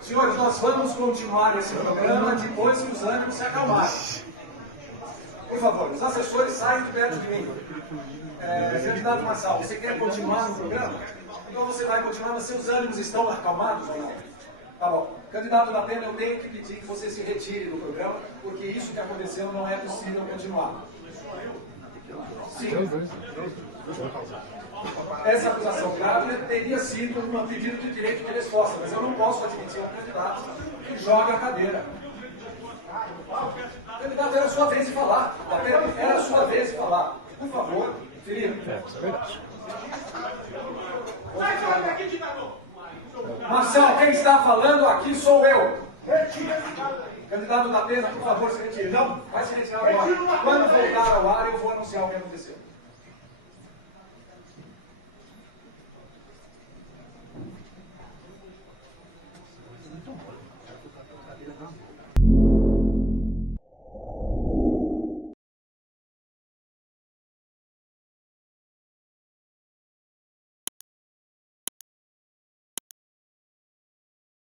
Senhores, nós vamos continuar esse programa depois que os ânimos se acalmarem. Por favor, os assessores saem de perto de mim. Candidato Marçal, você quer continuar no programa? Então você vai continuar, mas seus ânimos estão acalmados ou não? Tá bom. Candidato da Pena, eu tenho que pedir que você se retire do programa, porque isso que aconteceu não é possível continuar. Sim. Essa acusação grave teria sido um pedido de direito de resposta, mas eu não posso admitir um candidato que joga a cadeira. Candidato, era a sua vez de falar. Era a sua vez de falar. Por favor, Felipe. Marcelo, quem está falando aqui sou eu. Candidato da Pena, por favor, se retire. Não, vai se retirar agora. Quando voltar ao ar, eu vou anunciar o que aconteceu.